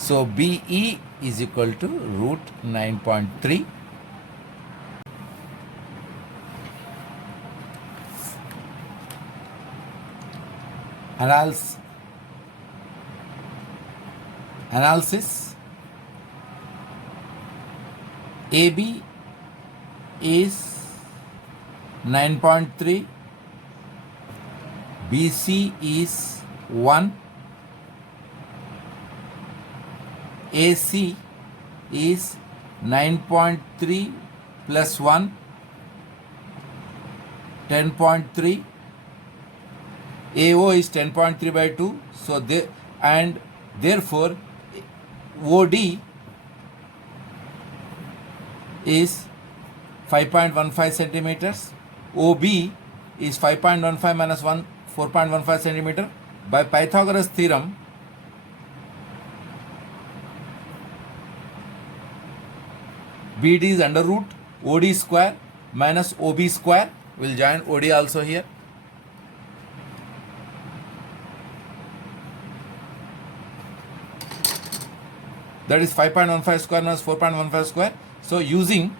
So BE is equal to root 9.3. Analysis. AB is 9.3, BC is 1, AC is 9.3 plus 1, 10.3, AO is 10.3 by 2, so therefore OD is 5.15 centimeters, OB is 5.15 minus 1, 4.15 centimeter. By Pythagoras theorem, BD is under root OD square minus OB square. We'll join OD also here. That is 5.15 square minus 4.15 square. So using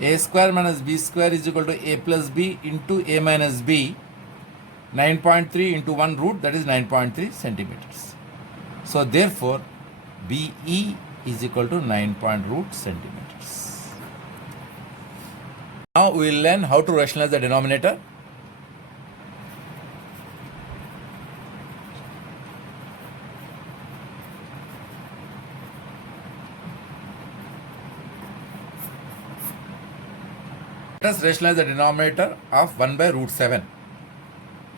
A square minus B square is equal to A plus B into A minus B, 9.3 into 1 root, that is 9.3 centimeters. So therefore BE is equal to 9 root centimeters. Now we will learn how to rationalize the denominator. Let us rationalize the denominator of 1 by root 7.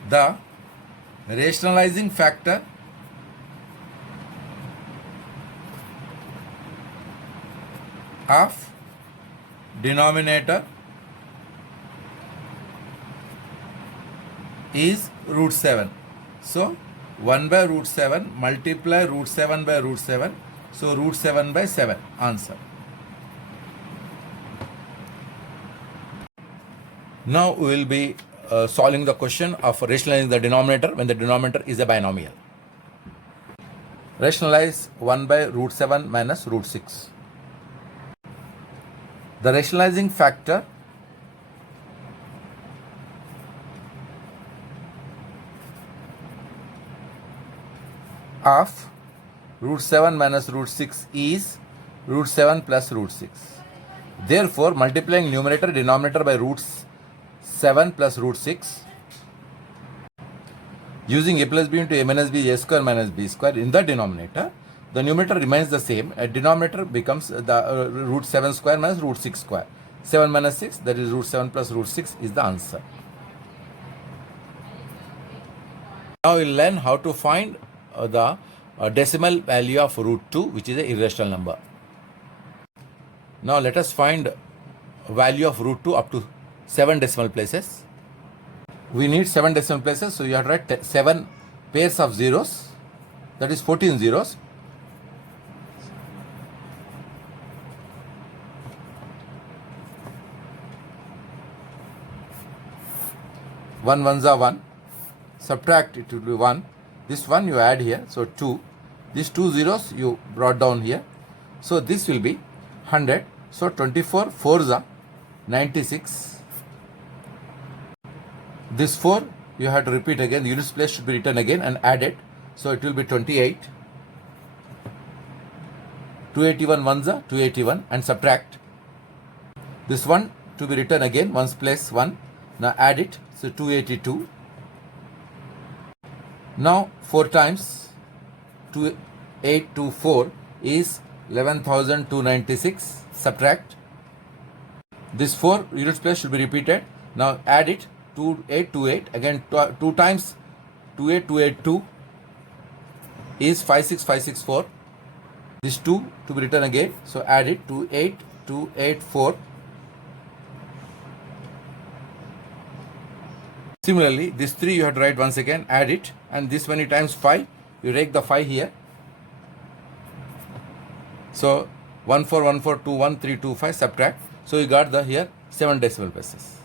The rationalizing factor of denominator is root 7. So 1 by root 7 multiply root 7 by root 7. So root 7 by 7 answer. Now we will be solving the question of rationalizing the denominator when the denominator is a binomial. Rationalize 1 by root 7 minus root 6. The rationalizing factor of root 7 minus root 6 is root 7 plus root 6. Therefore, multiplying numerator denominator by roots 7 plus root 6, using A plus B into A minus B, A square minus B square in the denominator, the numerator remains the same. A denominator becomes the root 7 square minus root 6 square. 7 minus 6, that is root 7 plus root 6 is the answer. Now we will learn how to find the decimal value of root 2, which is an irrational number. Now let us find value of root 2 up to 7 decimal places. We need 7 decimal places, so you have to write 7 pairs of zeros, that is 14 zeros. One ones are 1, subtract it will be 1, this 1 you add here, so 2, these 2 zeros you brought down here, so this will be 100, so 24 4s are 96. This 4 you have to repeat again, the units place should be written again and added, so it will be 28. 281 ones are 281 and subtract. This 1 to be written again, ones place 1, now add it, so 282. Now 4 times 2824 is 11,296, subtract. This 4 units place should be repeated, now add it, 2828, again 2 times 28282 is 56564. This 2 to be written again, so add it, 28284. Similarly, this 3 you have to write once again, add it, and this many times 5, you take the 5 here. So 141421 subtract. So you got the here 7 decimal places.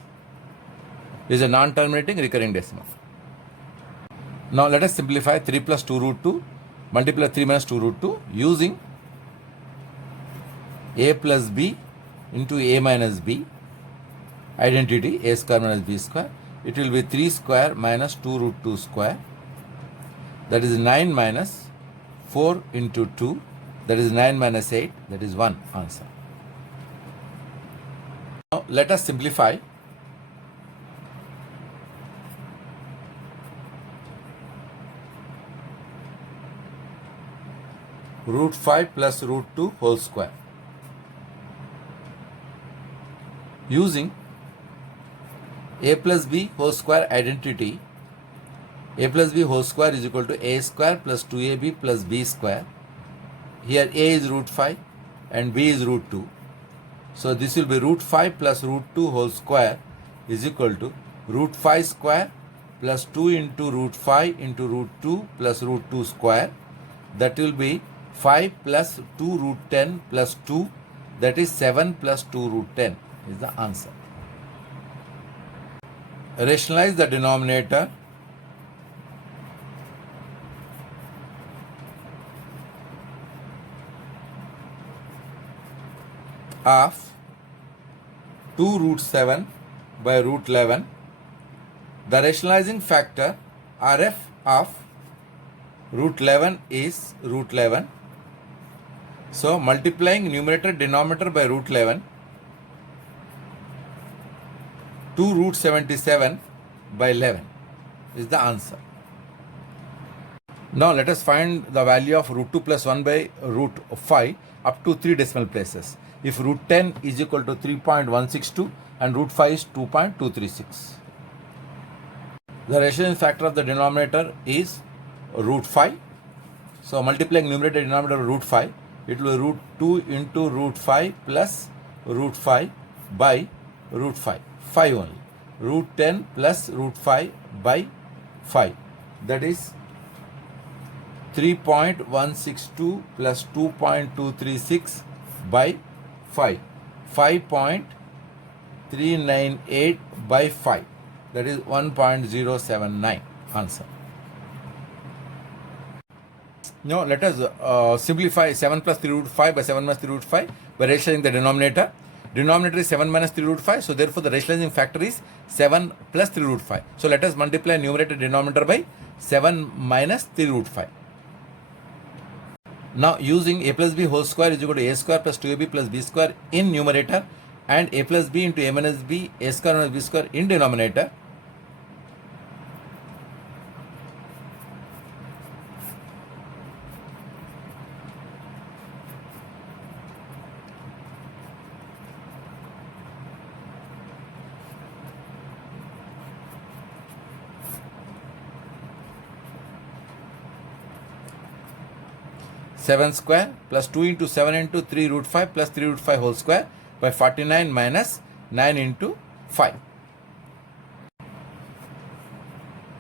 This is a non-terminating recurring decimal. Now let us simplify 3 plus 2 root 2. multiply 3 minus 2 root 2 using a plus b into a minus b identity a square minus b square. It will be 3 square minus 2 root 2 square, that is 9 minus 4 into 2, that is 9 minus 8, that is 1 answer. Now let us simplify. Root 5 plus root 2 whole square. Using a plus b whole square identity, a plus b whole square is equal to a square plus 2ab plus b square. Here a is root 5 and b is root 2. So this will be root 5 plus root 2 whole square is equal to root 5 square plus 2 into root 5 into root 2 plus root 2 square. That will be 5 plus 2 root 10 plus 2, that is 7 plus 2 root 10 is the answer. Rationalize the denominator. Of 2 root 7 by root 11. The rationalizing factor RF of root 11 is root 11. So multiplying numerator denominator by root 11, 2 root 77 by 11 is the answer. Now let us find the value of root 2 plus 1 by root 5 up to 3 decimal places. If root 10 is equal to 3.162 and root 5 is 2.236. The rationalizing factor of the denominator is root 5. So multiplying numerator denominator root 5, it will be root 2 into root 5 plus root 5 by root 5. 5 only. Root 10 plus root 5 by 5. That is 3.162 plus 2.236 by 5. 5.398 by 5. That is 1.079 answer. Now let us simplify 7 plus 3 root 5 by 7 minus 3 root 5 by rationalizing the denominator. Denominator is 7 minus 3 root 5. So therefore the rationalizing factor is 7 plus 3 root 5. So let us multiply numerator denominator by 7 minus 3 root 5. Now using a plus b whole square is equal to a square plus 2ab plus b square in numerator and a plus b into a minus b, a square minus b square in denominator. Seven square plus 2 into 7 into 3 root 5 plus 3 root 5 whole square by 49 minus 9 into 5.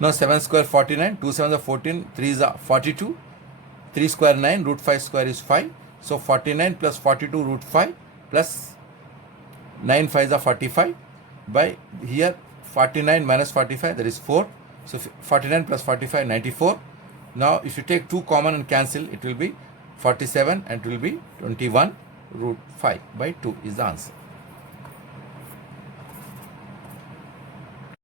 Now 7 square 49, 2 7 are 14, 3 is 42, 3 square 9, root 5 square is 5. So 49 plus 42 root 5 plus 9 5 are 45 by here 49 minus 45, that is 4. So 49 plus 45, 94. Now if you take 2 common and cancel, it will be 47 and it will be 21 root 5 by 2 is the answer.